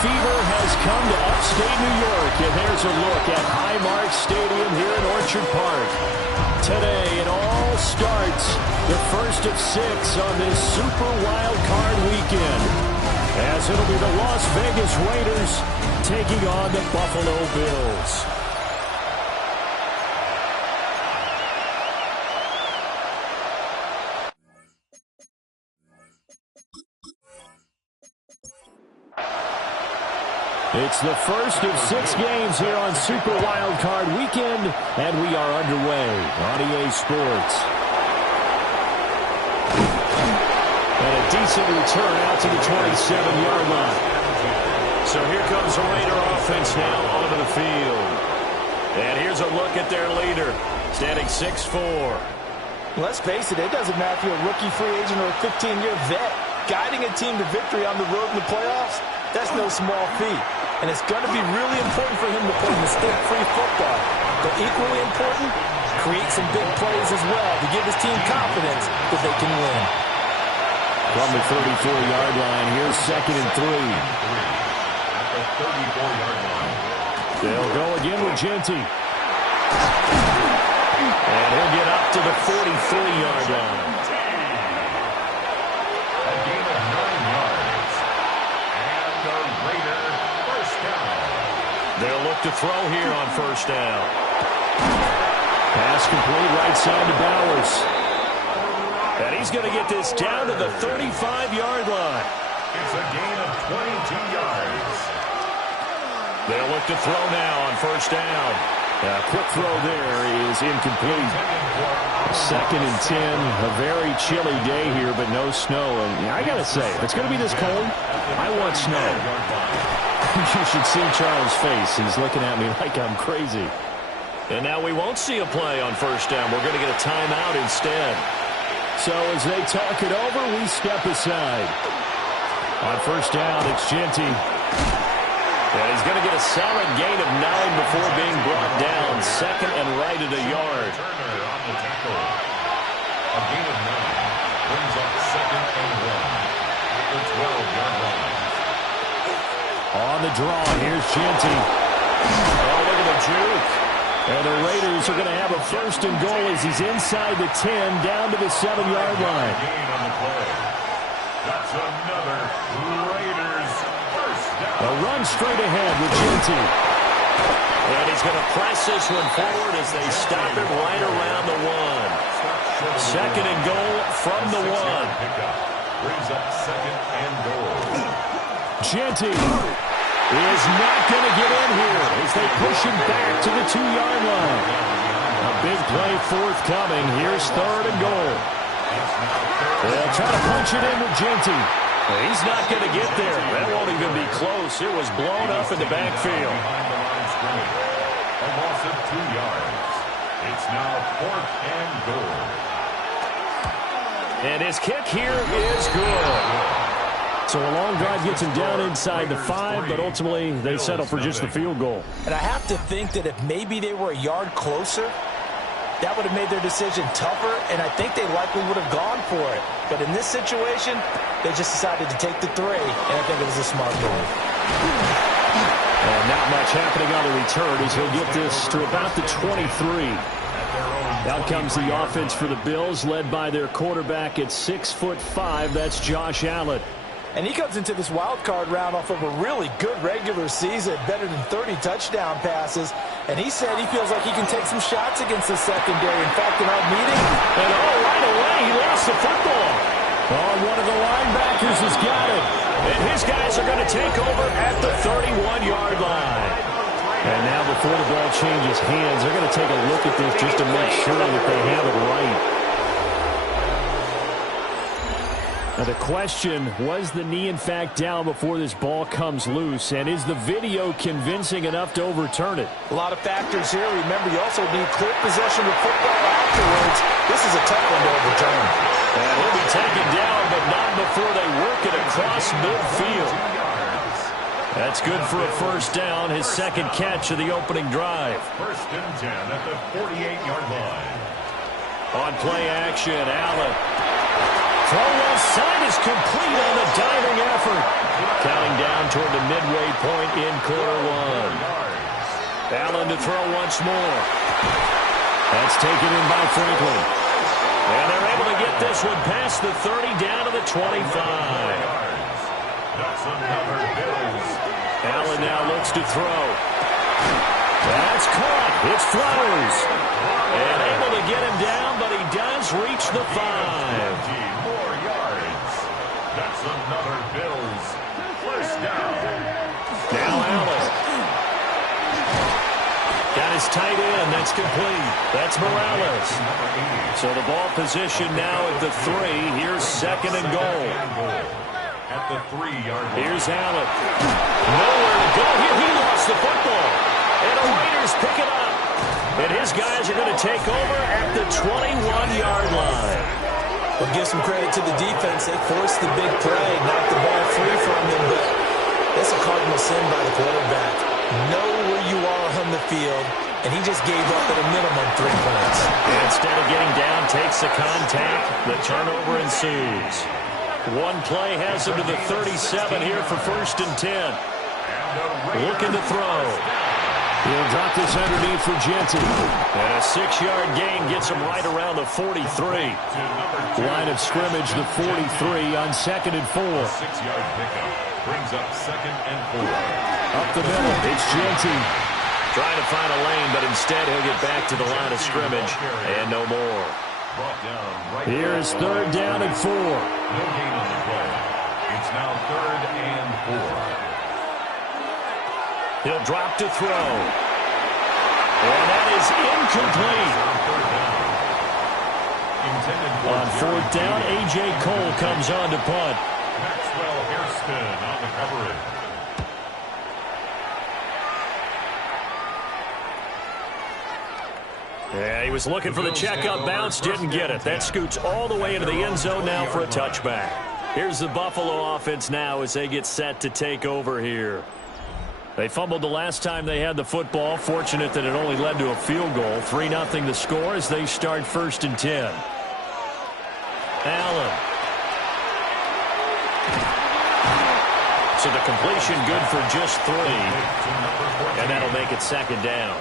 fever has come to upstate New York, and there's a look at Highmark Stadium here in Orchard Park. Today, it all starts the first of 6 on this Super Wild Card weekend, as it'll be the Las Vegas Raiders taking on the Buffalo Bills. It's the first of 6 games here on Super Wild Card Weekend, and we are underway on EA Sports. And a decent return out to the 27-yard line. So here comes the Raider offense now onto the field. And here's a look at their leader, standing 6'4". Let's face it, it doesn't matter if you're a rookie free agent or a 15-year vet. Guiding a team to victory on the road in the playoffs, that's no small feat. And it's going to be really important for him to play mistake-free football. But equally important, create some big plays as well to give his team confidence that they can win. From the 34-yard line, here's 2nd and 3. At the 34-yard line. They'll go again with Genty. And he'll get up to the 43-yard line. A gain of 9 yards. And the Raider first down. They'll look to throw here on first down. Pass complete right side to Bowers. And he's going to get this down to the 35-yard line. It's a gain of 22 yards. They'll look to throw now on first down. A quick throw there is incomplete. 2nd and 10. A very chilly day here, but no snow. And I got to say, if it's going to be this cold, I want snow. You should see Charles' face. He's looking at me like I'm crazy. And now we won't see a play on first down. We're going to get a timeout instead. So as they talk it over, we step aside. On first down, it's Genty. And he's going to get a solid gain of 9 before being brought down. 2nd and right at a yard. Turner on the tackle. A gain of 9 brings up 2nd and 1 at the 12-yard line. On the draw, here's Genty. Oh, look at the juke. And the Raiders are going to have a 1st and goal as he's inside the 10, down to the 7-yard line. Gain on the play. That's another Raiders first down. A run straight ahead with Genty. And he's going to press this one forward as they stop it right around the 1. 2nd and goal from the 1. Brings up 2nd and goal. Genty is not going to get in here as they push him back to the 2-yard line. A big play forthcoming. Here's 3rd and goal. They'll try to punch it in with Genty. He's not going to get there. That won't even be close. It was blown up in the backfield. A loss of 2 yards. It's now 4th and goal. And his kick here is good. So a long drive gets him down inside the 5, but ultimately they settle for just the field goal. And I have to think that if maybe they were a yard closer, that would have made their decision tougher, and I think they likely would have gone for it. But in this situation, they just decided to take the 3, and I think it was a smart move. And not much happening on the return as he'll get this to about the 23. Out comes the offense for the Bills, led by their quarterback at 6'5". That's Josh Allen. And he comes into this wild card round off of a really good regular season, better than 30 touchdown passes. And he said he feels like he can take some shots against the secondary. In fact, in our meeting, and right away, he lost the football. Oh, one of the linebackers has got it. And his guys are going to take over at the 31-yard line. And now before the ball changes hands, they're going to take a look at this just to make sure that they have it right. Now the question, was the knee in fact down before this ball comes loose? And is the video convincing enough to overturn it? A lot of factors here. Remember, you also need clear possession of football afterwards. This is a tough one to overturn. And he'll be taken down, but not before they work it across midfield. That's good for a first down, his 2nd catch of the opening drive. 1st and 10 at the 48-yard line. On play action, Allen throw left side is complete on the diving effort. Counting down toward the midway point in quarter one. Allen to throw once more. That's taken in by Franklin. And they're able to get this one past the 30 down to the 25. That's another Bills. Allen now looks to throw. That's caught. It's Flowers. And able to get him down, but he does reach the 5. More yards. That's another Bills. First down. Now Allen. Got his tight end. That's complete. That's Morales. So the ball position now at the 3. Here's second and goal. At the 3-yard line. Here's Allen. Nowhere to go here. He lost the football. And the Raiders pick it up. And his guys are going to take over at the 21-yard line. Well, give some credit to the defense. They forced the big play, knocked the ball free from them, but that's a cardinal sin by the quarterback. Know where you are on the field, and he just gave up at a minimum 3 points. And instead of getting down, takes the contact. The turnover ensues. One play has him to the 37 here for first and 10. Looking to throw. He'll drop this underneath for Genty. And a 6-yard gain gets him right around the 43. Line of scrimmage, the 43 on second and 4. 6-yard pickup brings up second and 4. Up the middle, it's Genty. Trying to find a lane, but instead he'll get back to the line of scrimmage and no more. Here's third down and 4. No gain on the play. It's now third and 4. He'll drop to throw. And that is incomplete. On fourth down, A.J. Cole comes on to punt. Maxwell Hairston on the coverage. Yeah, he was looking for the checkup bounce, didn't get it. That scoots all the way into the end zone now for a touchback. Here's the Buffalo offense now as they get set to take over here. They fumbled the last time they had the football. Fortunate that it only led to a field goal. 3-0 the score as they start first and 10. Allen. So the completion good for just 3. And that'll make it second down.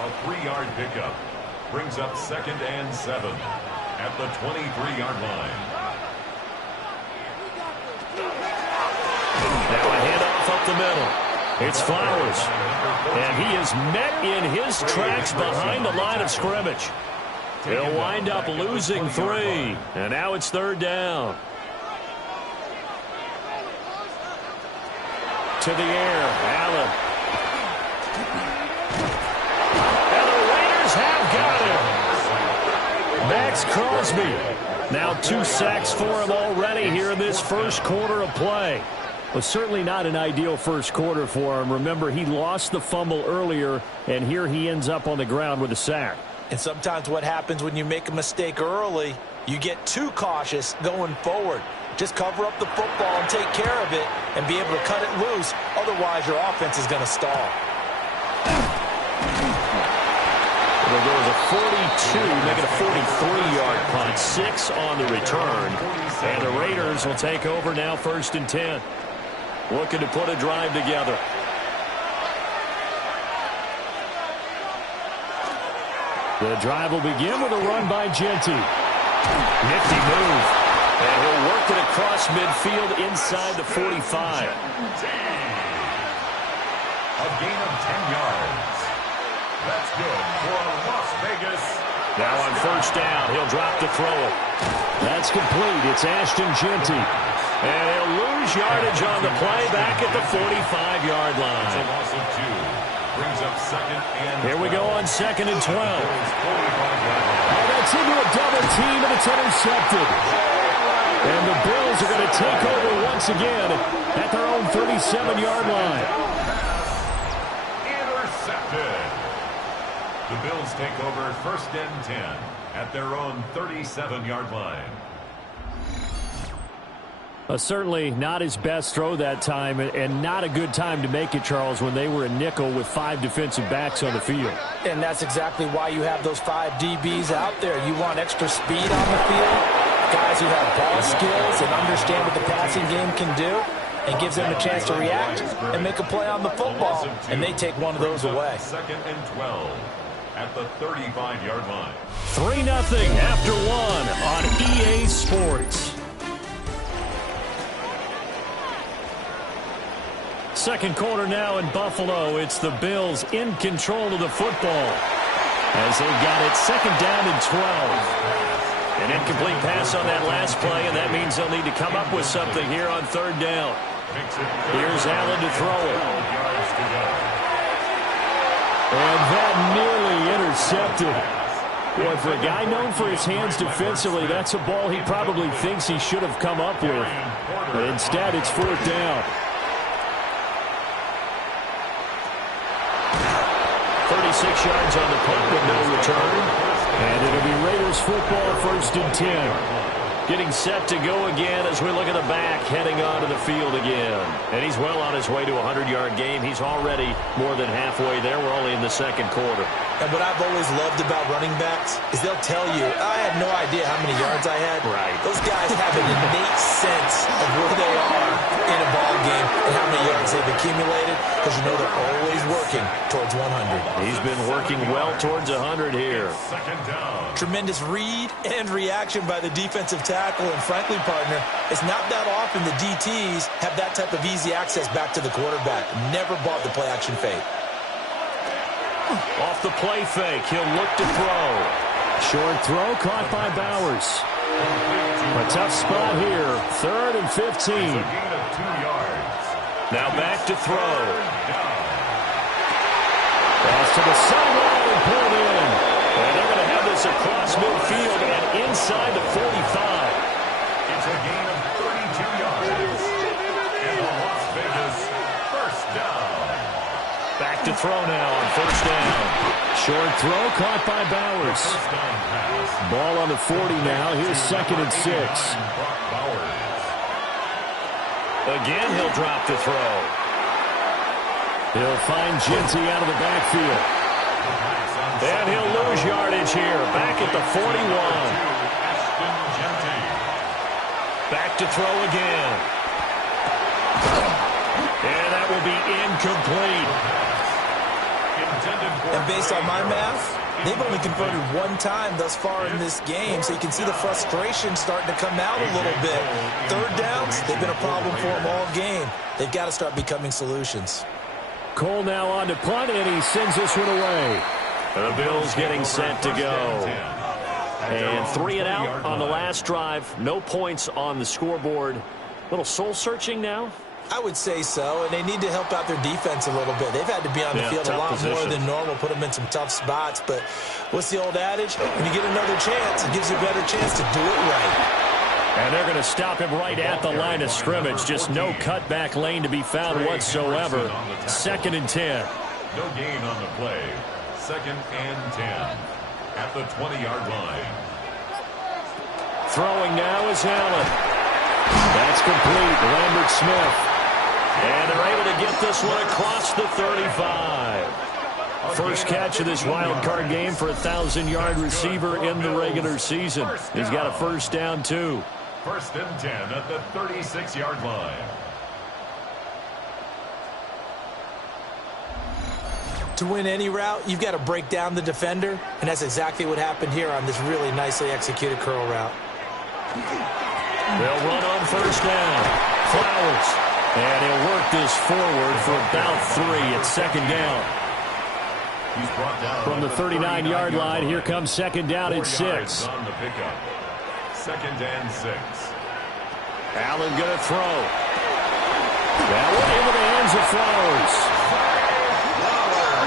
A 3-yard pickup brings up second and 7 at the 23-yard line. Now a handoff up the middle. It's Flowers. And he is met in his tracks behind the line of scrimmage. He'll wind up losing 3. And now it's third down. To the air, Allen. And the Raiders have got him. Max Crosby. Now 2 sacks for him already here in this first quarter of play. Was certainly not an ideal first quarter for him. Remember, he lost the fumble earlier, and here he ends up on the ground with a sack. And sometimes what happens when you make a mistake early, you get too cautious going forward. Just cover up the football and take care of it and be able to cut it loose. Otherwise, your offense is going to stall. There goes a 42, make it a 43-yard punt. 6 on the return. And the Raiders will take over now first and 10. Looking to put a drive together. The drive will begin with a run by Genty. Nifty move. And he'll work it across midfield inside the 45. A gain of 10 yards. That's good for Las Vegas. Now on first down, he'll drop to throw it. That's complete. It's Ashton Genty. And he'll lose yardage on the play back at the 45-yard line. It's a loss of 2. Brings up second and 12. Here we go on second and 12. And that's into a double team, and it's intercepted. And the Bills are going to take over once again at their own 37-yard line. Intercepted. The Bills take over first and 10 at their own 37-yard line. Certainly not his best throw that time, and not a good time to make it, Charles, when they were in nickel with 5 defensive backs on the field. And that's exactly why you have those 5 DBs out there. You want extra speed on the field. Guys who have ball skills and understand what the passing game can do, and gives them a chance to react and make a play on the football, and they take one of those away. 2nd and 12 at the 35-yard line. 3-0 after 1 on EA Sports. Second quarter now in Buffalo. It's the Bills in control of the football as they got it 2nd down and 12. An incomplete pass on that last play, and that means they'll need to come up with something here on 3rd down. Here's Allen to throw it. And that nearly intercepted. Boy, for a guy known for his hands defensively, that's a ball he probably thinks he should have come up with. But instead, it's 4th down. 36 yards on the punt with no return. And it'll be Raiders football, 1st and 10. Getting set to go again as we look at the back, heading onto the field again. And he's well on his way to a 100-yard game. He's already more than halfway there. We're only in the 2nd quarter. And what I've always loved about running backs is they'll tell you, I had no idea how many yards I had. Right. Those guys have an innate sense of where they are in a ball game and how many yards they've accumulated, because you know they're always working towards 100. He's been working well towards 100 here. 2nd down. Tremendous read and reaction by the defensive tackle, and frankly, partner, it's not that often the DTs have that type of easy access back to the quarterback. Never bought the play-action fake. Off the play fake, he'll look to throw. Short throw caught by Bowers. A tough spot here, 3rd and 15. It's a gain of 2 yards. Now back to throw. Pass to the sideline and pulled in. And they're going to have this across midfield and inside the 45. It's a gain of 32 yards. And the Las Vegas 1st down. Back to throw now on 1st down. Short throw caught by Bowers. First down pass. Ball on the 40 now. Here's 2nd and 6. Brock Bowers. Again, he'll drop to throw. He'll find Genty out of the backfield. And he'll lose yardage here. Back at the 41. Ashton Genty. Back to throw again. And that will be incomplete. And based on my math, they've only converted 1 time thus far in this game, so you can see the frustration starting to come out a little bit. 3rd downs, they've been a problem for them all game. They've got to start becoming solutions. Cole now on to punt, and he sends this one away. The Bills getting set to go. And 3 and out on the last drive. No points on the scoreboard. Little soul-searching now? I would say so, and they need to help out their defense a little bit. They've had to be on the field a lot more than normal, put them in some tough spots. But what's the old adage? When you get another chance, it gives you a better chance to do it right. And they're going to stop him right at the line of scrimmage. Just no cutback lane to be found whatsoever. 2nd and 10. No gain on the play. 2nd and 10 at the 20-yard line. Throwing now is Allen. That's complete. Lambert Smith. And they're able to get this one across the 35. First catch of this wild card game for a 1,000-yard receiver in the regular season. He's got a 1st down, too. 1st and 10 at the 36-yard line. To win any route, you've got to break down the defender, and that's exactly what happened here on this really nicely executed curl route. They'll run on 1st down. Flowers. And he'll work this forward for about 3 at 2nd down. He's brought down from the 39-yard line. Here comes 2nd down and 6. On the pickup. 2nd and 6. Allen going to throw. That one into the hands of Flowers.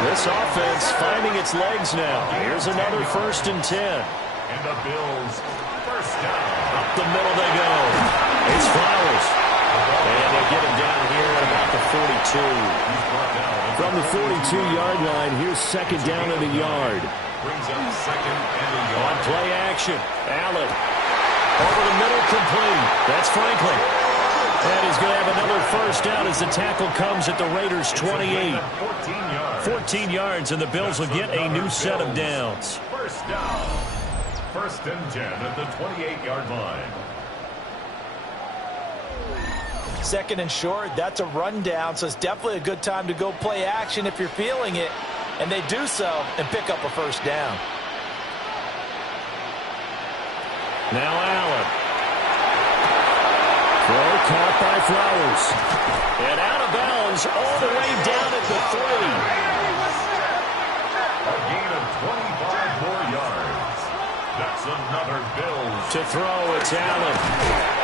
This offense finding its legs now. Here's another 1st and 10. And the Bills 1st down. Up the middle they go. It's Flowers. And they get him down here at about the 42. From the 42-yard line, here's 2nd down and a yard. Brings up 2nd and a yard. On play action, Allen. Over the middle, complete. That's Franklin. And he's going to have another 1st down as the tackle comes at the Raiders' 28. 14 yards, and the Bills will get a new set of downs. 1st down. 1st and 10 at the 28-yard line. Second and short, that's a rundown, so it's definitely a good time to go play action if you're feeling it. And they do so and pick up a first down. Now Allen. Throw caught by Flowers. And out of bounds all the way down at the 3. A gain of 25 more yards. That's another Bills. To throw, it's Allen.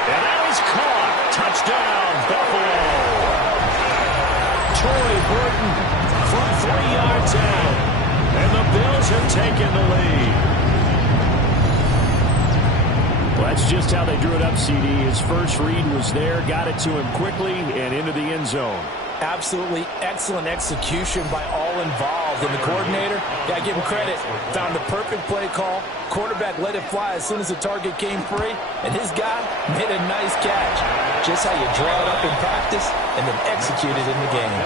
And that is caught. Touchdown, Buffalo. Troy Horton from 3 yards out. And the Bills have taken the lead. Well, that's just how they drew it up, CD. His first read was there, got it to him quickly, and into the end zone. Absolutely excellent execution by all involved. And the coordinator, got to give him credit, found the perfect play call. Quarterback let it fly as soon as the target came free, and his guy made a nice catch. Just how you draw it up in practice and then execute it in the game.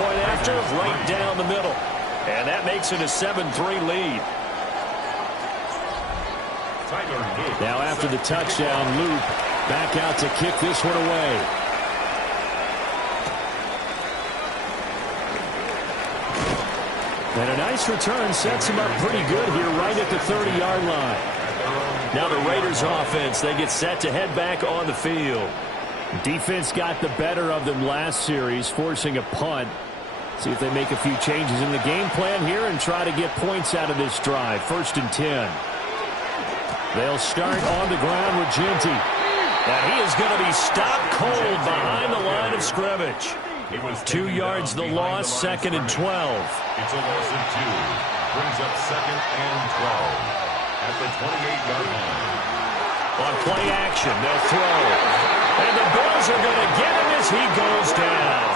Point after, right down the middle. And that makes it a 7-3 lead. Now after the touchdown, Luke back out to kick this one away. And a nice return sets him up pretty good here right at the 30-yard line. Now the Raiders offense, they get set to head back on the field. Defense got the better of them last series, forcing a punt. See if they make a few changes in the game plan here and try to get points out of this drive. 1st and 10. They'll start on the ground with Genty. And he is going to be stopped cold behind the line of scrimmage. 2 yards the loss, 2nd and 12. It's a loss of 2. Brings up 2nd and 12. At the 28-yard line. On play action, they'll throw. And the Bills are going to get him as he goes down.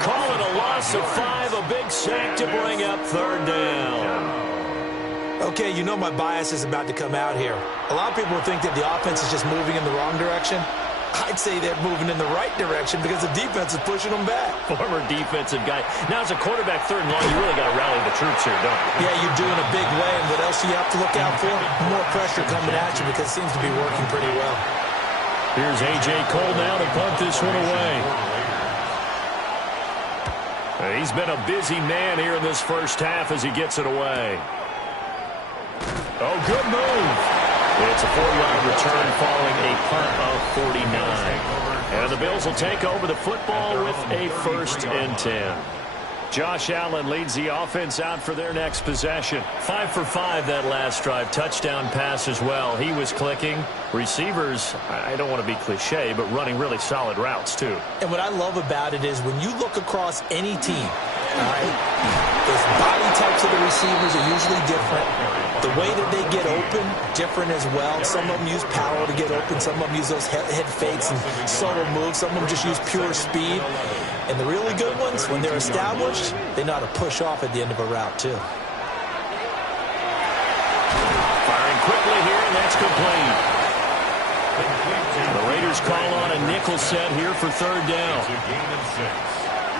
Call it a loss of 5, a big sack to bring up 3rd down. Okay, you know my bias is about to come out here. A lot of people think that the offense is just moving in the wrong direction. I'd say they're moving in the right direction because the defense is pushing them back. Former defensive guy. Now, as a quarterback 3rd and long, you really got to rally the troops here, don't you? Yeah, you're doing a big way, and what else do you have to look out for? More pressure coming at you because it seems to be working pretty well. Here's A.J. Cole now to punt this one away. He's been a busy man here in this first half as he gets it away. Oh, good move. It's a 4-yard return following a punt of 49. And the Bills will take over the football with a 1st and 10. Josh Allen leads the offense out for their next possession. 5 for 5 that last drive. Touchdown pass as well. He was clicking. Receivers, I don't want to be cliche, but running really solid routes too. And what I love about it is when you look across any team, all right, those body types of the receivers are usually different. The way that they get open, different as well. Some of them use power to get open. Some of them use those head fakes and subtle moves. Some of them just use pure speed. And the really good ones, when they're established, they know how to push off at the end of a route, too. Firing quickly here, and that's complete. The Raiders call on a nickel set here for 3rd down. It's a gain of 6.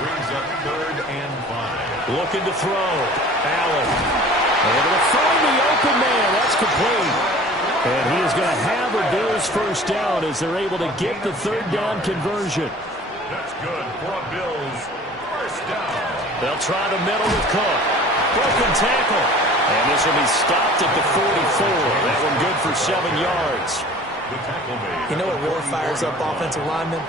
Brings up 3rd and 5. Looking to throw. Allen. Able to find the open man. That's complete. And he is going to have the Bills 1st down as they're able to get the 3rd down conversion. That's good for a Bills 1st down. They'll try the middle with Cook. Broken tackle. And this will be stopped at the 44. That one good for 7 yards. You know what really fires up offensive linemen?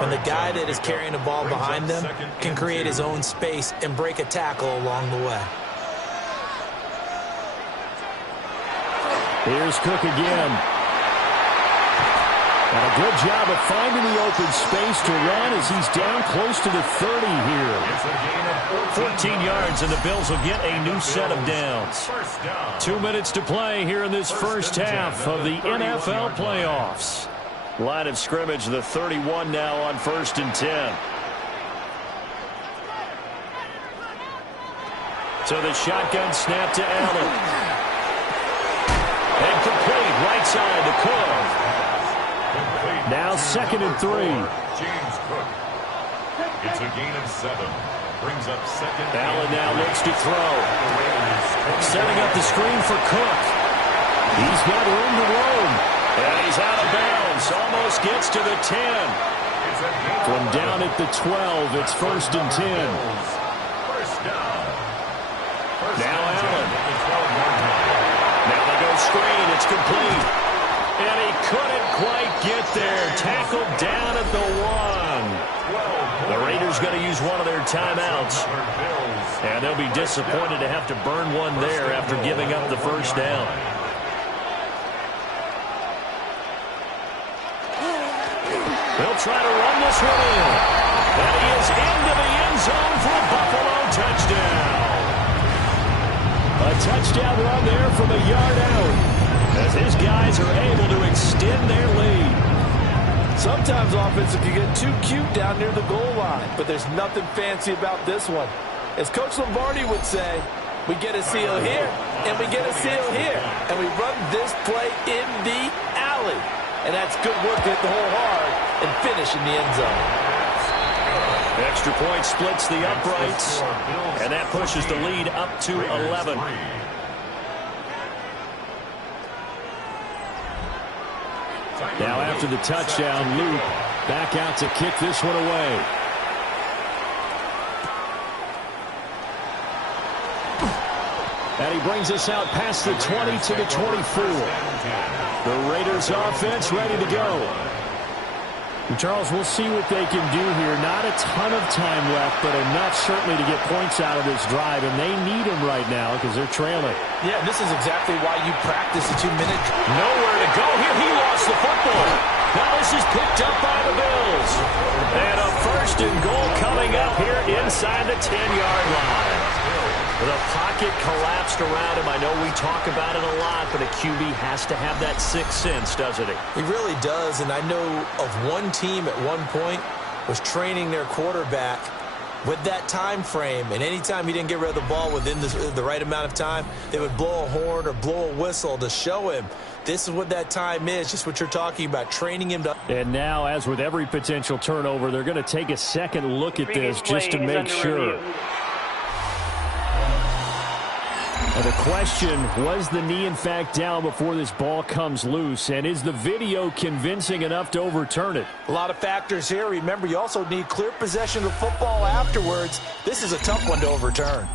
When the guy that is carrying the ball behind them can create his own space and break a tackle along the way. Here's Cook again. And a good job of finding the open space to run as he's down close to the 30 here. 14 yards, and the Bills will get a new set of downs. 2 minutes to play here in this first half of the NFL playoffs. Line of scrimmage, the 31 now on 1st and 10. So the shotgun snap to Allen. And complete, right side to Cook. Now 2nd and 3. James Cook. It's a gain of 7. Brings up 2nd. Allen now looks to throw. Setting up the screen for Cook. He's got room to roam. And he's out of bounds. Almost gets to the 10. From down at the 12, it's 1st and 10. Now Allen. Now they go screen. It's complete. And he couldn't quite get there. Tackled down at the 1. The Raiders going to use one of their timeouts. And they'll be disappointed to have to burn one there after giving up the first down. They'll try to run this one in. And he is into the end zone for a Buffalo touchdown. A touchdown run there from a yard out, as his guys are able to extend their lead. Sometimes offense can get too cute down near the goal line, but there's nothing fancy about this one. As Coach Lombardi would say, we get a seal here, and we get a seal here, and we run this play in the alley. And that's good work to hit the hole hard and finish in the end zone. Extra point splits the uprights, and that pushes the lead up to 11. Now after the touchdown, Luke back out to kick this one away. And he brings us out past the 20 to the 24. The Raiders offense ready to go. And Charles, we'll see what they can do here. Not a ton of time left, but enough certainly to get points out of this drive. And they need them right now because they're trailing. Yeah, this is exactly why you practice a 2-minute. Nowhere to go here. He lost the football. Now this is picked up by the Bills. And a 1st and goal coming up here inside the 10-yard line. The pocket collapsed around him. I know we talk about it a lot, but a QB has to have that sixth sense, doesn't he? He really does, and I know of one team at one point was training their quarterback with that time frame, and anytime he didn't get rid of the ball within the right amount of time, they would blow a horn or blow a whistle to show him this is what that time is, just what you're talking about, training him to. And now, as with every potential turnover, they're going to take a second look at this just to make sure. And the question, was the knee in fact down before this ball comes loose? And is the video convincing enough to overturn it? A lot of factors here. Remember, you also need clear possession of football afterwards. This is a tough one to overturn.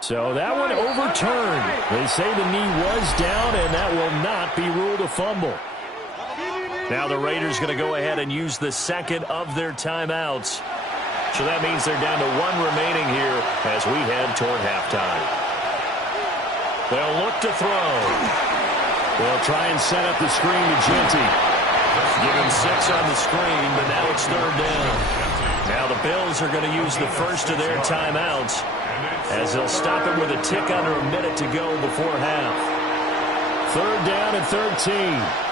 So that one overturned. They say the knee was down, and that will not be ruled a fumble. Now the Raiders going to go ahead and use the second of their timeouts. So that means they're down to one remaining here as we head toward halftime. They'll look to throw. They'll try and set up the screen to Genty. Give him 6 on the screen, but now it's 3rd down. Now the Bills are going to use the first of their timeouts as they'll stop it with a tick under a minute to go before half. 3rd down and 13.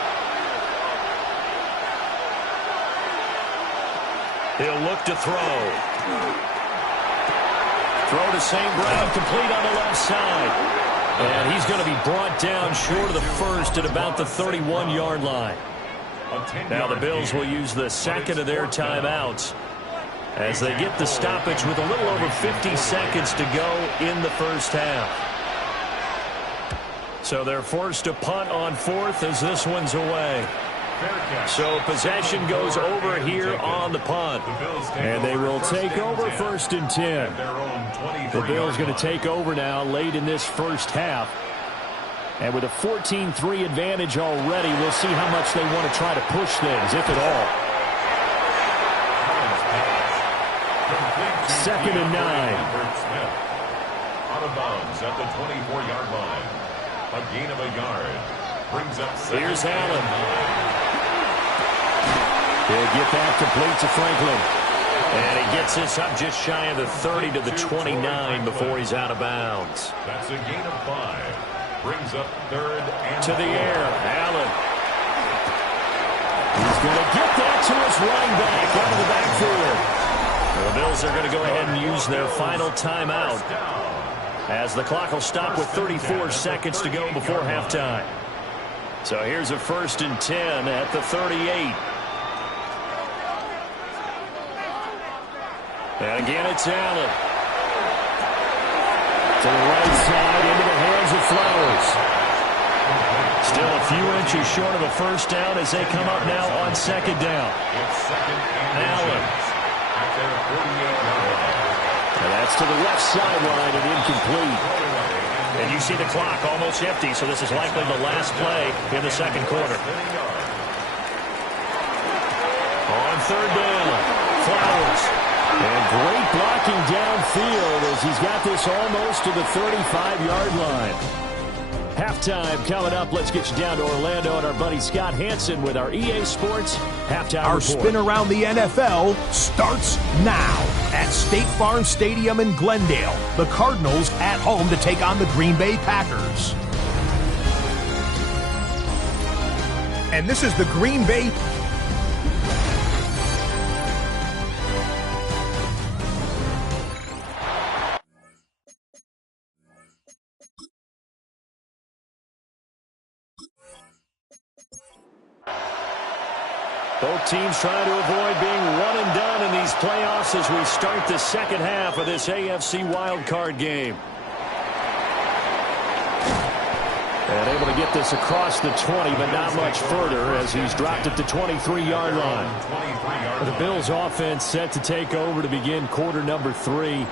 He'll look to throw. Throw to St. Brown, complete on the left side. And he's going to be brought down short of the first at about the 31-yard line. Now the Bills will use the second of their timeouts as they get the stoppage with a little over 50 seconds to go in the first half. So they're forced to punt on 4th as this one's away. So possession goes over here on the punt. And they will take over 1st and 10. The Bills going to take over now late in this first half. And with a 14-3 advantage already, we'll see how much they want to try to push things, if at all. 2nd and 9. Out of bounds at the 24-yard line. A gain of a yard. Brings up. Here's Allen. He'll get that complete to Franklin. And he gets this up just shy of the 30 to the 29 before he's out of bounds. That's a gain of 5. Brings up 3rd and to the air. Allen. He's going to get that to his running back out of the backfield. The Bills are going to go ahead and use their final timeout as the clock will stop with 34 seconds to go before halftime. So here's a 1st and 10 at the 38. And again, it's Allen. To the right side, into the hands of Flowers. Still a few inches short of a first down as they come up now on second down. It's second and Allen. at their 48-yard line. And that's to the left sideline and incomplete. And you see the clock almost empty, so this is likely the last play in the second quarter. On third down, Flowers. And great blocking downfield as he's got this almost to the 35-yard line. Halftime coming up. Let's get you down to Orlando and our buddy Scott Hansen with our EA Sports Halftime Our Report. spin around the NFL starts now at State Farm Stadium in Glendale. The Cardinals at home to take on the Green Bay Packers. And this is the Green Bay Both teams trying to avoid being one and done in these playoffs as we start the second half of this AFC wildcard game. And able to get this across the 20, but not much further as he's dropped at the 23-yard line. The Bills offense set to take over to begin quarter number 3.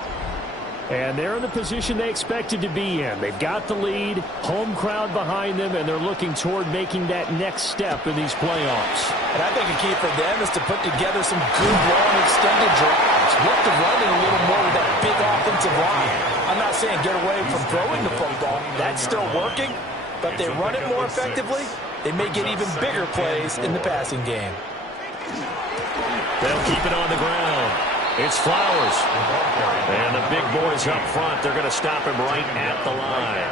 And they're in the position they expected to be in. They've got the lead, home crowd behind them, and they're looking toward making that next step in these playoffs. And I think a key for them is to put together some good, long, extended drives. Look to run it a little more with that big offensive line. I'm not saying get away from throwing the football. That's still working. But they run it more effectively, they may get even bigger plays in the passing game. They'll keep it on the ground. It's Flowers. And the big boys up front, they're going to stop him right at the line.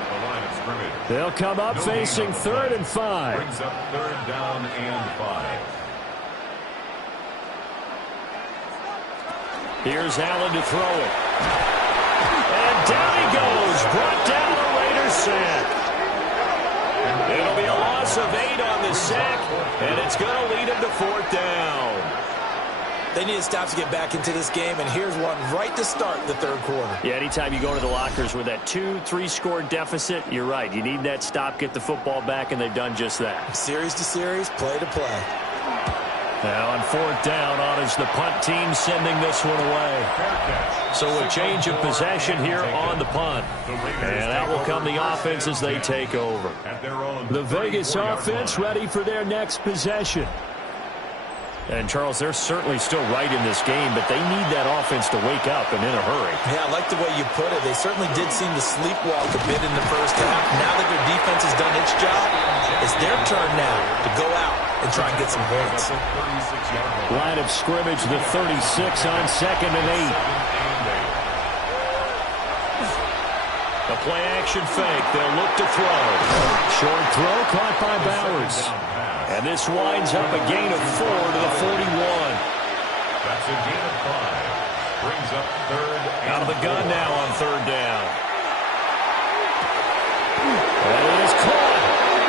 They'll come up facing 3rd and 5. Brings up 3rd down and 5. Here's Allen to throw it. And down he goes. Brought down the Raiders sack. It'll be a loss of 8 on the sack, and it's going to lead him to 4th down. They need to stop to get back into this game, and here's one right to start the third quarter. Yeah, anytime you go to the lockers with that 2-3 score deficit, you're right. You need that stop, get the football back, and they've done just that. Series to series, play to play. Now on 4th down, on is the punt team sending this one away. So a change of possession here on the punt. And that will come the offense as they take over. The Vegas offense ready for their next possession. And, Charles, they're certainly still right in this game, but they need that offense to wake up and in a hurry. Yeah, I like the way you put it. They certainly did seem to sleepwalk a bit in the first half. Now that their defense has done its job, it's their turn now to go out and try and get some points. Line of scrimmage, the 36 on 2nd and 8. A play-action fake. They'll look to throw. Short throw caught by Bowers. And this winds up a gain of 4 to the 41. That's a gain of 5. Brings up 3rd. Out of the gun now on 3rd down. And it is caught.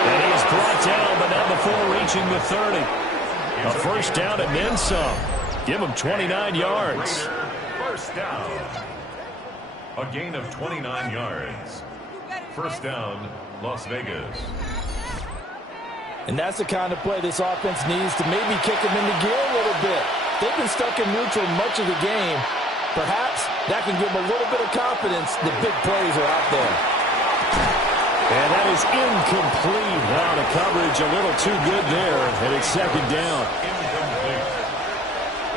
And he is brought down, but not before reaching the 30. A first down and then some. Give him 29 yards. First down. A gain of 29 yards. First down, Las Vegas. And that's the kind of play this offense needs to maybe kick them into gear a little bit. They've been stuck in neutral much of the game. Perhaps that can give them a little bit of confidence that big plays are out there. And that is incomplete. Now the coverage a little too good there, and it's 2nd down. Incomplete.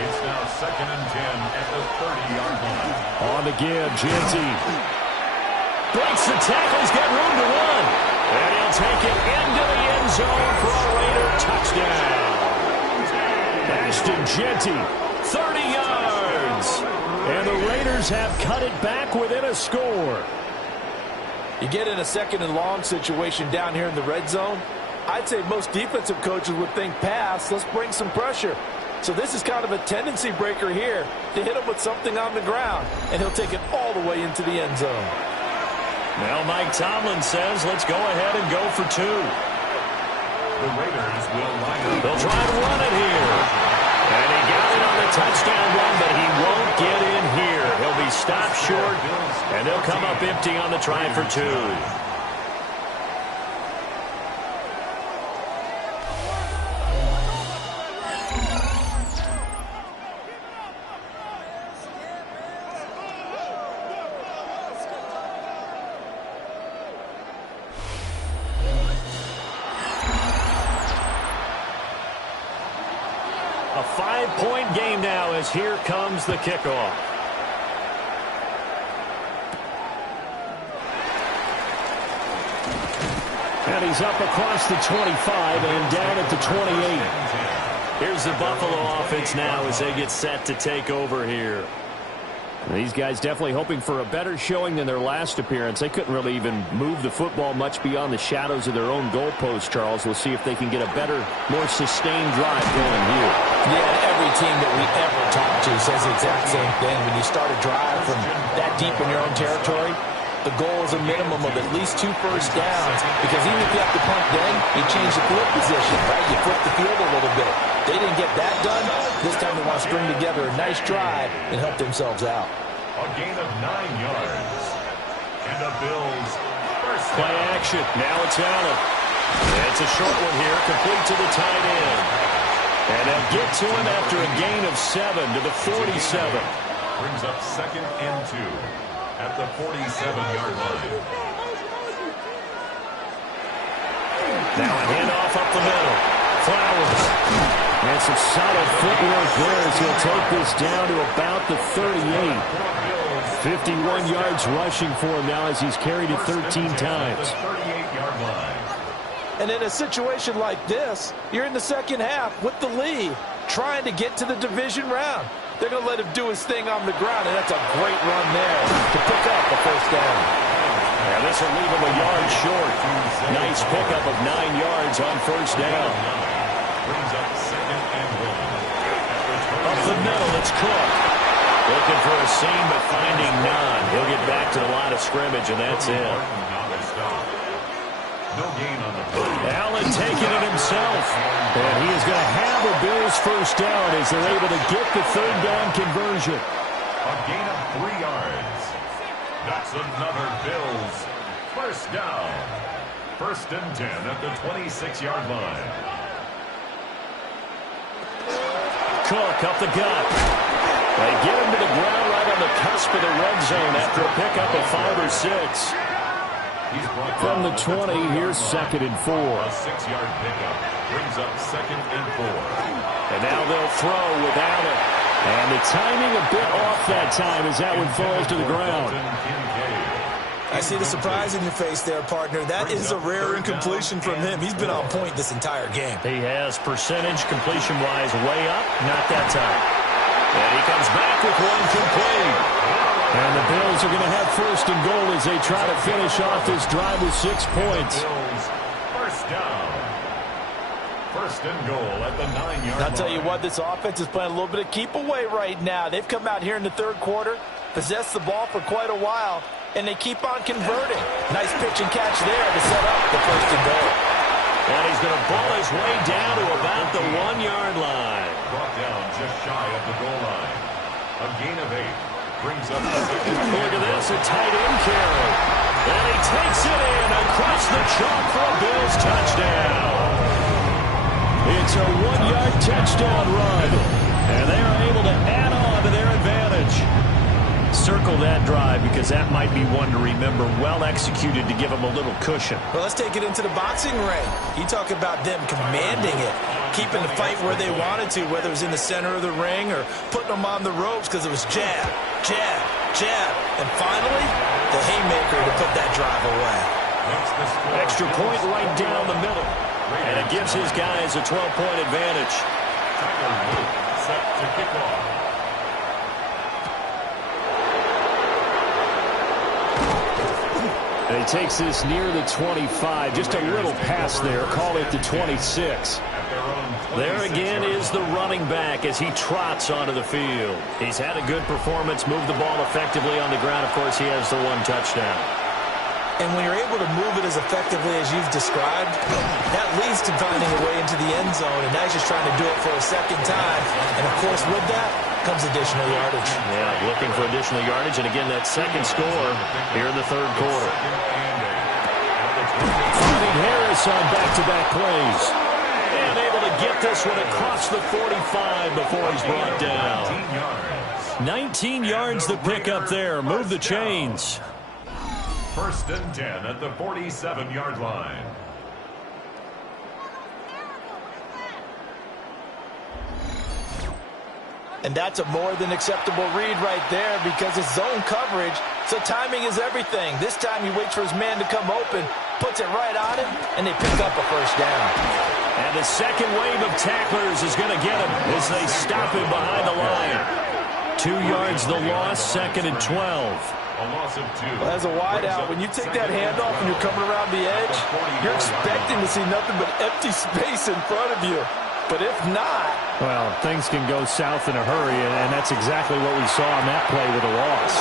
It's now 2nd and 10 at the 30-yard line. On the give, Jeanty. Breaks the tackle, he's got room to run. And he'll take it into the end zone for a Raider touchdown. Ashton Jeanty, 30 yards. And the Raiders have cut it back within a score. You get in a 2nd and long situation down here in the red zone, I'd say most defensive coaches would think pass, let's bring some pressure. So this is kind of a tendency breaker here to hit him with something on the ground, and he'll take it all the way into the end zone. Now Mike Tomlin says, let's go ahead and go for 2. The Raiders will line up. They'll try to run it here. And he got it on the touchdown run, but he won't get in here. He'll be stopped short, and they'll come up empty on the try for 2. 5-point game now as here comes the kickoff. And he's up across the 25 and down at the 28. Here's the Buffalo offense now as they get set to take over here. These guys definitely hoping for a better showing than their last appearance. They couldn't really even move the football much beyond the shadows of their own goalpost, Charles. We'll see if they can get a better, more sustained drive going here. Yeah, every team that we ever talk to says the exact same thing. When you start a drive from that deep in your own territory, the goal is a minimum of at least 2 first downs, because even if you have to punt then, you change the field position, right? You flip the field a little bit. They didn't get that done. This time they want to string together a nice drive and help themselves out. A gain of 9 yards. And the Bills first play action. Now it's Allen. It's a short one here, complete to the tight end. And they'll get to him after a gain of 7 to the 47. Brings up 2nd and 2 at the 47-yard line. Now a handoff up the middle. Flowers. And some solid footwork there as he'll take this down to about the 38. 51 yards rushing for him now as he's carried it 13 times. And in a situation like this, you're in the second half with the lead, trying to get to the division round. They're going to let him do his thing on the ground, and that's a great run there to pick up the first down. Yeah, this will leave him a yard short. Nice pickup of 9 yards on first down. Brings up 2nd and 1. Up the middle, it's Cook. Looking for a seam, but finding none. He'll get back to the line of scrimmage, and that's it. No gain on the play. Allen taking it himself. And he is going to have a Bills first down as they're able to get the third down conversion. A gain of 3 yards. That's another Bills first down. 1st and 10 at the 26-yard line. Cook up the gut. They get him to the ground right on the cusp of the red zone after a pickup of 5 or 6. From the 20, here's 2nd and 4. A 6-yard pickup brings up 2nd and 4. And now they'll throw without it. And the timing a bit off that time as that one falls to the ground. I see the surprise in your face there, partner. That is a rare incompletion from him. He's been on point this entire game. He has percentage completion-wise way up, not that time. And he comes back with one complete. And the Bills are going to have 1st and goal as they try to finish off this drive with 6 points. First down. 1st and goal at the 9-yard line. I'll tell you what, this offense is playing a little bit of keep away right now. They've come out here in the 3rd quarter, possessed the ball for quite a while, and they keep on converting. Nice pitch and catch there to set up the 1st and goal. And he's going to ball his way down to about the 1-yard line. Brought down just shy of the goal line. A gain of 8. Brings up the Look at this, a tight end carry. And he takes it in across the chalk for a Bills touchdown. It's a 1-yard touchdown run. And they are able to add on to their advantage. Circle that drive because that might be one to remember. Well executed to give them a little cushion. Well, let's take it into the boxing ring. You talk about them commanding it, keeping the fight where they wanted to, whether it was in the center of the ring or putting them on the ropes because it was jab, jab, jab. And finally, the haymaker to put that drive away. Extra point right down the middle. And it gives his guys a 12-point advantage. Set to kick off. And he takes this near the 25. Just a little pass there. Call it the 26. There again is the running back as he trots onto the field. He's had a good performance, moved the ball effectively on the ground. Of course, he has the 1 touchdown. And when you're able to move it as effectively as you've described, that leads to finding a way into the end zone. And now he's just trying to do it for a 2nd time. And, of course, with that comes additional yardage. Yeah, looking for additional yardage. And, again, that 2nd score here in the 3rd quarter. Finding Harris on back-to-back plays. And able to get this one across the 45 before he's brought down. 19 yards the pick up there. Move the chains. 1st and 10 at the 47-yard line. And that's a more than acceptable read right there because it's zone coverage, so timing is everything. This time he waits for his man to come open, puts it right on him, and they pick up a first down. And the second wave of tacklers is going to get him as they stop him behind the line. 2 yards the loss, 2nd and 12. A loss of 2. Well, as a wideout, when you take that handoff and you're coming around the edge, you're expecting to see nothing but empty space in front of you. But if not... Well, things can go south in a hurry, and that's exactly what we saw on that play with a loss.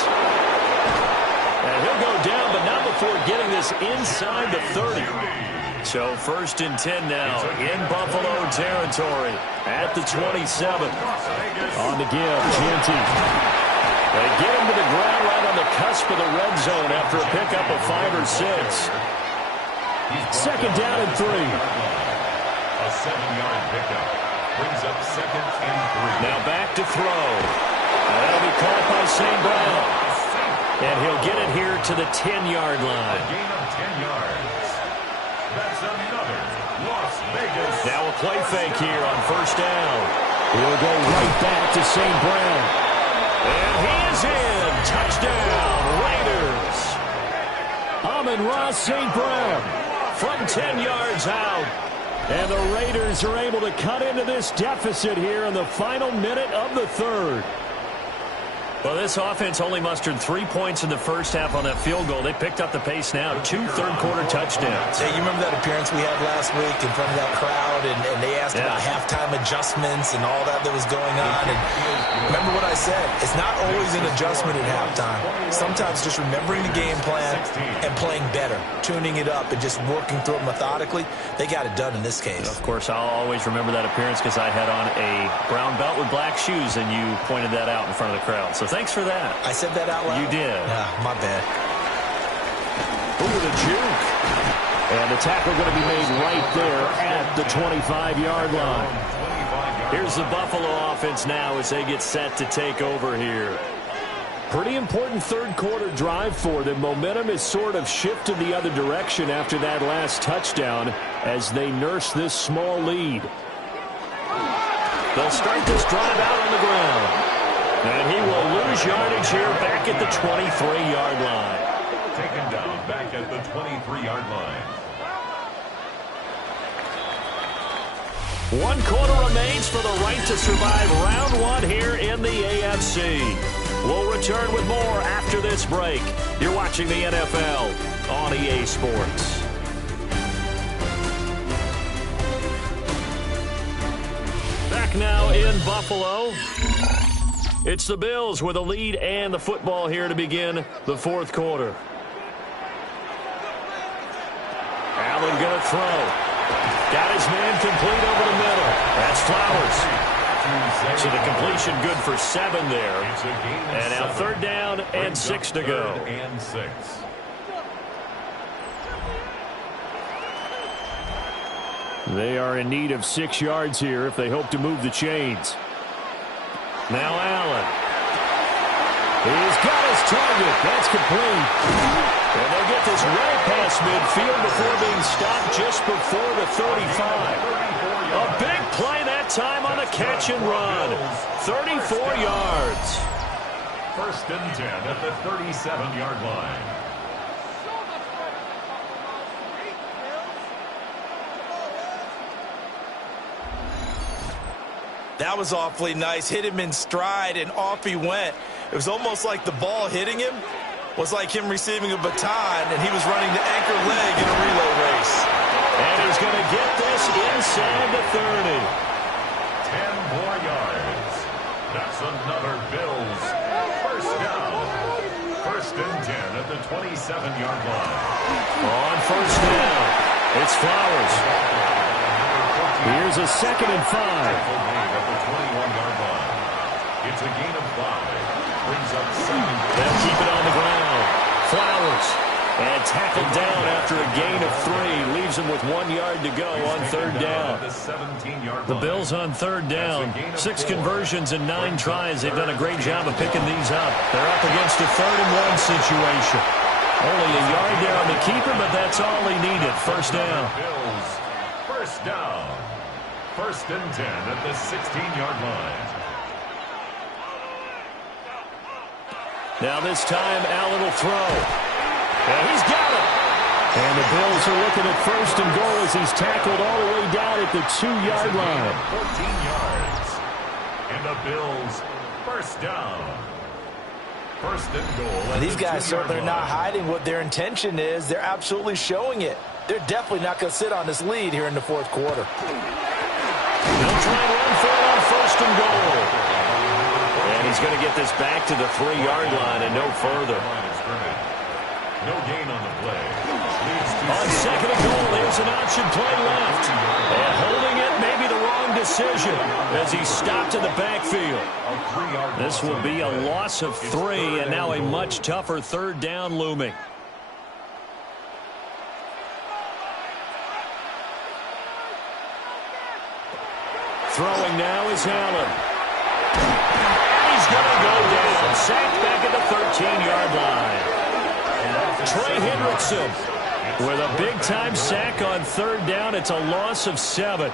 And he'll go down, but not before getting this inside the 30. So 1st and 10 now in Buffalo territory at the 27. On the give, Jeanty. They get him to the ground right on the cusp of the red zone after a pickup of 5 or 6. 2nd down and 3. A 7-yard pickup brings up 2nd and 3. Now back to throw. And that'll be caught by St. Brown. And he'll get it here to the 10-yard line. A gain of 10 yards. That's another Las Vegas. Now a play fake here on 1st down. He'll go right back to St. Brown. And he is in. Touchdown, Raiders. Amon-Ra St. Brown from 10 yards out. And the Raiders are able to cut into this deficit here in the final minute of the 3rd. Well, this offense only mustered 3 points in the first half on that field goal. They picked up the pace now. 2 third-quarter touchdowns. Hey, you remember that appearance we had last week in front of that crowd, and they asked about halftime adjustments and all that was going on. And remember what I said. It's not always an adjustment at halftime. Sometimes just remembering the game plan and playing better, tuning it up and just working through it methodically. They got it done in this case. Of course, I'll always remember that appearance because I had on a brown belt with black shoes, and you pointed that out in front of the crowd. So thanks for that. I said that out loud? You did. My bad. Ooh, the juke. And the tackle going to be made right there at the 25-yard line. Here's the Buffalo offense now as they get set to take over here. Pretty important third-quarter drive for them. Momentum has sort of shifted the other direction after that last touchdown as they nurse this small lead. They'll start this drive out on the ground. And he will lose yardage here back at the 23-yard line. Taken down back at the 23-yard line. 1 quarter remains for the right to survive round 1 here in the AFC. We'll return with more after this break. You're watching the NFL on EA Sports. Back now in Buffalo. It's the Bills with a lead and the football here to begin the 4th quarter. Allen going to throw. Got his man complete over the middle. That's Flowers. So the completion good for 7 there. And now 3rd down and 6 to go. And 6. They are in need of 6 yards here if they hope to move the chains. Now Allen. He's got his target. That's complete. And they'll get this right past midfield before being stopped just before the 35. A big play that time on the catch and run. 34 yards. 1st and 10 at the 37-yard line. That was awfully nice. Hit him in stride, and off he went. It was almost like the ball hitting him was like him receiving a baton, and he was running the anchor leg in a relay race. And he's going to get this inside the 30. 10 more yards. That's another Bills 1st down. 1st and 10 at the 27-yard line. On 1st down, it's Flowers. Here's a 2nd and 5. At the 21-yard line. It's a gain of 5. Brings up 7. They'll keep it on the ground. Flowers. And tackled down after a gain of 3. Leaves him with 1 yard to go on 3rd down. The Bills on 3rd down. 6 conversions and 9 tries. They've done a great job of picking these up. They're up against a 3rd and 1 situation. Only a yard there on the keeper, but that's all he needed. 1st down. Bills 1st down. 1st and 10 at the 16-yard line. Now this time, Allen will throw. And he's got it. And the Bills are looking at first and goal as he's tackled all the way down at the 2-yard line. 14 yards. And the Bills first down. First and goal. These guys certainly are not hiding what their intention is. They're absolutely showing it. They're definitely not going to sit on this lead here in the fourth quarter. They'll try and run for it on first and goal. And he's going to get this back to the 3-yard line and no further. No gain on the play. On second and goal, there's an option play left. And holding it may be the wrong decision as he stopped in the backfield. This will be a loss of 3 and now a much tougher third down looming. Throwing now is Allen. He's going to go down. Sacked back at the 13-yard line. Trey Hendrickson with a big-time sack on third down. It's a loss of 7.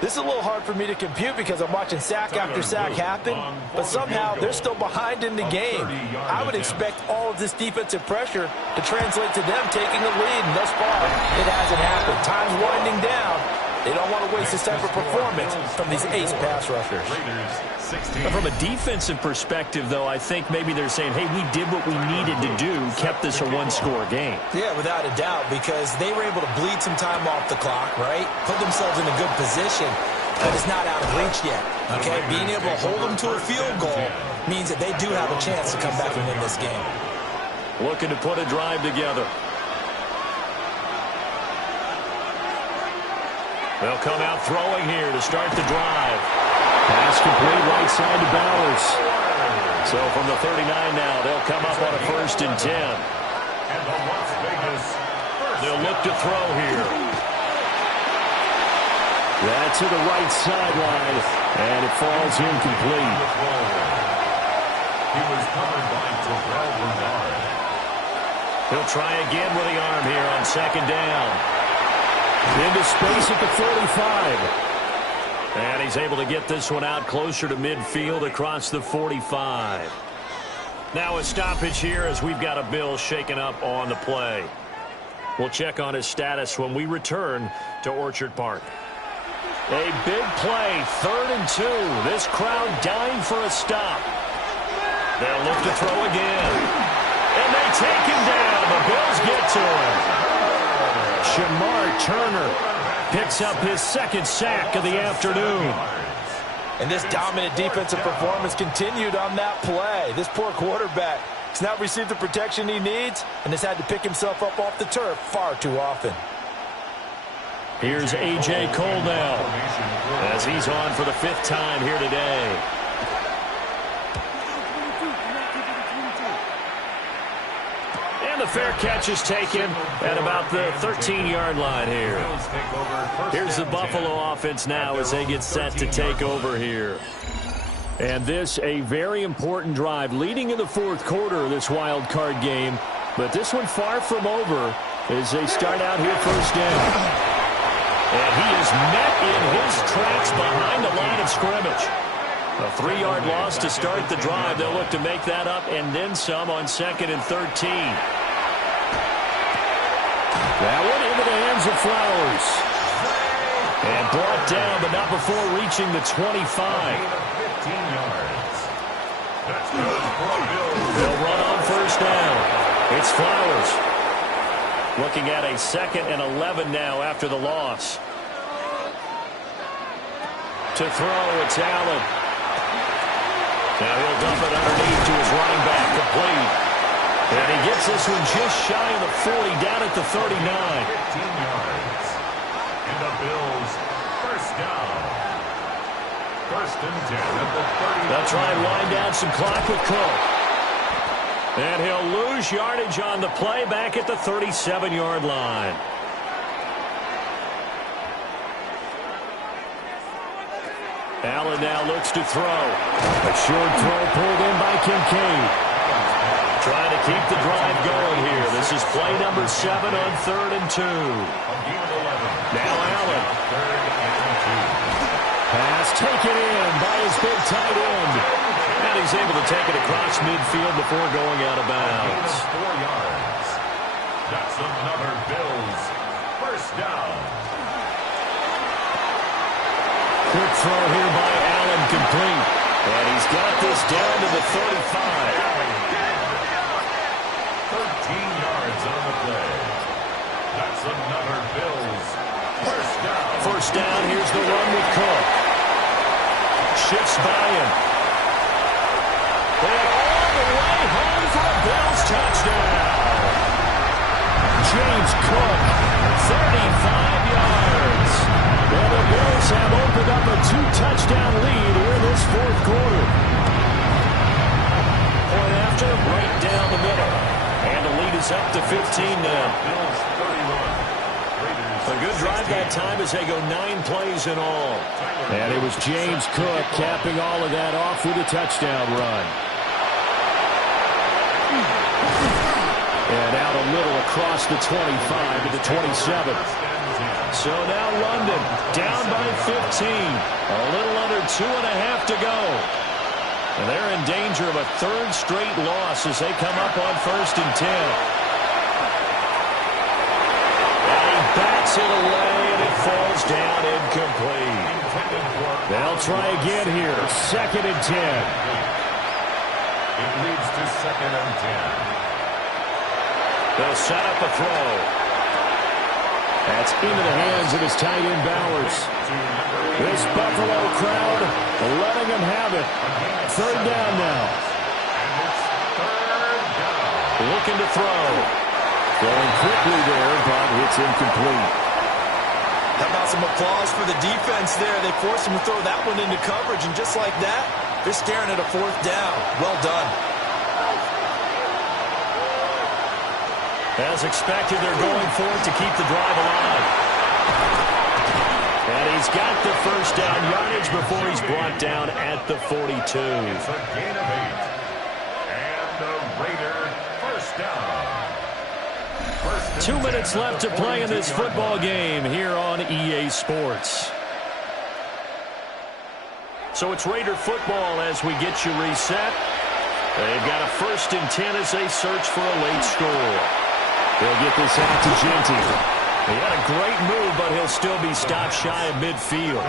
This is a little hard for me to compute because I'm watching sack after sack happen, but somehow they're still behind in the game. I would expect all of this defensive pressure to translate to them taking the lead, and thus far, it hasn't happened. Time's winding down. They don't want to waste this type of performance from these ace pass rushers. From a defensive perspective, though, I think maybe they're saying, hey, we did what we needed to do, kept this a one-score game. Yeah, without a doubt, because they were able to bleed some time off the clock, right? Put themselves in a good position, but it's not out of reach yet, okay? Being able to hold them to a field goal means that they do have a chance to come back and win this game. Looking to put a drive together. They'll come out throwing here to start the drive. Pass complete right side to Bowers. So from the 39 now, they'll come up on a 1st and 10. They'll look to throw here. That's to the right sideline, and it falls incomplete. He was covered by Terrell Bernard. He'll try again with the arm here on second down. Into space at the 45. And he's able to get this one out closer to midfield across the 45. Now a stoppage here as we've got a Bill shaken up on the play. We'll check on his status when we return to Orchard Park. A big play, 3rd and 2. This crowd dying for a stop. They'll look to throw again. And they take him down. The Bills get to him. Shamar Turner picks up his 2nd sack of the afternoon. And this dominant defensive performance continued on that play. This poor quarterback has not received the protection he needs and has had to pick himself up off the turf far too often. Here's A.J. Cole now as he's on for the 5th time here today. And the fair catch is taken at about the 13-yard line here. Here's the Buffalo offense now as they get set to take over here. And this a very important drive leading in the 4th quarter of this wild card game. But this one far from over as they start out here 1st down. And he is met in his tracks behind the line of scrimmage. A 3-yard loss to start the drive. They'll look to make that up and then some on 2nd and 13. That one into the hands of Flowers. And brought down, but not before reaching the 25. 15 yards. That's good for the Bills. They'll run on 1st down. It's Flowers. Looking at a 2nd and 11 now after the loss. To throw, it's Allen. Now he'll dump it underneath to his running back, complete. And he gets this one just shy of the 40, down at the 39. 15 yards. And the Bills, 1st down. 1st and 10 at the 30. They'll try and wind down some clock with Cook. And he'll lose yardage on the play back at the 37-yard line. Allen now looks to throw. A short throw pulled in by Kincaid. Trying to keep the drive going here. This is play number 7 on 3rd and 2. Now Allen. Pass taken in by his big tight end. And he's able to take it across midfield before going out of bounds. 4 yards. That's another Bills first down. Quick throw here by Allen, complete. And he's got this down to the 35. 13 yards on the play. That's another Bills first down. First down, here's the run with Cook. Shifts by him. And all the way home for a Bills touchdown. James Cook, 35 yards. Well, the Bills have opened up a 2-touchdown lead here in this fourth quarter. Point after, right down the middle. And the lead is up to 15 now. Bills 31. A good drive that time as they go 9 plays in all. And it was James Cook capping all of that off with a touchdown run. And out a little across the 25 to the 27. So now London down by 15. A little under 2.5 to go. And they're in danger of a third straight loss as they come up on 1st and 10. Bats it away, and it falls down incomplete. They'll try again here. 2nd and 10. It leads to 2nd and 10. They'll set up a throw. That's into the hands of his tight end Bowers. This Buffalo crowd letting him have it. 3rd down now. Looking to throw. Going quickly there, but it's incomplete. How about some applause for the defense there? They forced him to throw that one into coverage, and just like that, they're staring at a 4th down. Well done. As expected, they're going for it to keep the drive alive. And he's got the first down yardage before he's brought down at the 42. It's a gain of 8. And the Raider first down. 2 minutes left to play in this football game here on EA Sports. So it's Raider football as we get you reset. They've got a 1st and 10 as they search for a late score. They'll get this out to Genty. He had a great move, but he'll still be stopped shy of midfield.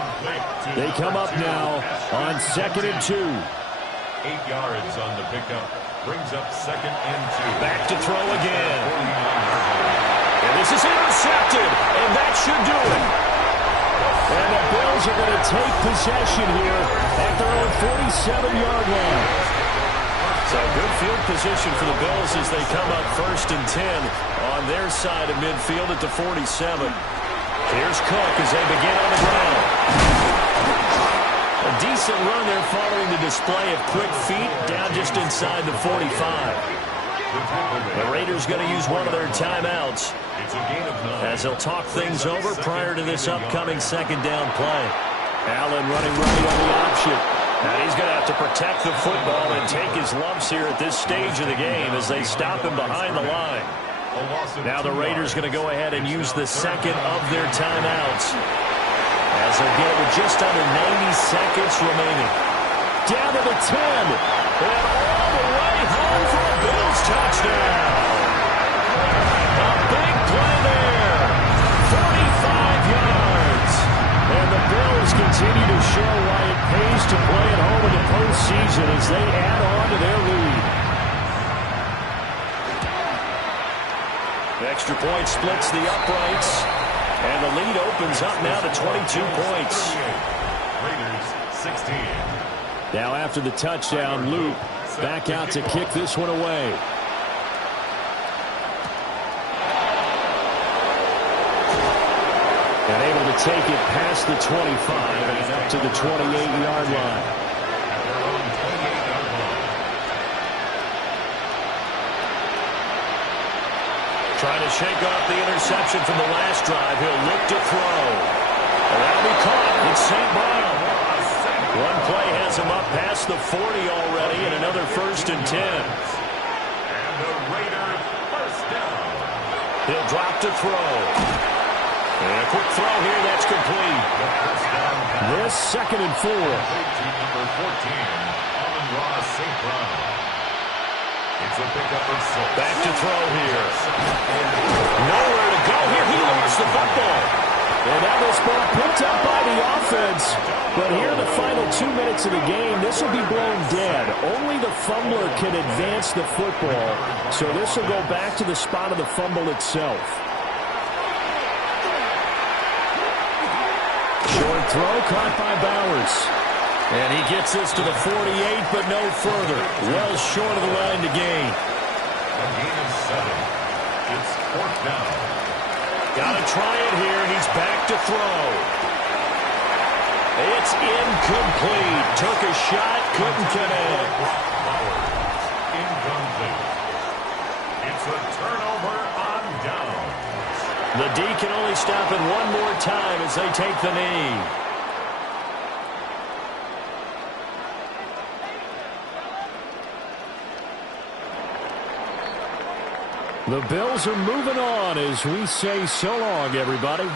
They come up now on 2nd and 2. 8 yards on the pickup. Brings up 2nd and 2. Back to throw again. And this is intercepted, and that should do it. And the Bills are going to take possession here at their own 47-yard line. So good field position for the Bills as they come up 1st and 10 on their side of midfield at the 47. Here's Cook as they begin on the ground. A decent run there following the display of quick feet down just inside the 45. The Raiders going to use one of their timeouts as they'll talk things over prior to this upcoming 2nd down play. Allen running right on the option. And he's going to have to protect the football and take his lumps here at this stage of the game as they stop him behind the line. Now the Raiders going to go ahead and use the 2nd of their timeouts as they'll get it with just under 90 seconds remaining. Down to the 10. And all the way home for a Bills touchdown. A big play there. 45 yards. And the Bills continue to show why it pays to play at home in the postseason as they add on to their lead. The extra point splits the uprights. And the lead opens up now to 22 points. Raiders 16. Now after the touchdown, Luke back out to kick this one away. And able to take it past the 25 and up to the 28-yard line. Trying to shake off the interception from the last drive. He'll look to throw. And that'll be caught. It's St. Brown. One play has him up past the 40 already and another 1st and 10. And the Raider first down. He'll drop to throw. And a quick throw here. That's complete. This 2nd and 4. Number 14 on the Amon-Ra St. Brown. It's a pickup of 6. Back to throw here. Nowhere to go here. He lost the football. And now this ball picked up by the offense. But here in the final 2 minutes of the game, this will be blown dead. Only the fumbler can advance the football. So this will go back to the spot of the fumble itself. Short throw caught by Bowers. And he gets this to the 48, but no further. Well short of the line to gain. A gain of 7. It's 4th down. Got to try it here, and he's back to throw. It's incomplete. Took a shot, couldn't connect. Incomplete. It's a turnover on downs. The D can only stop it one more time as they take the knee. The Bills are moving on as we say so long, everybody.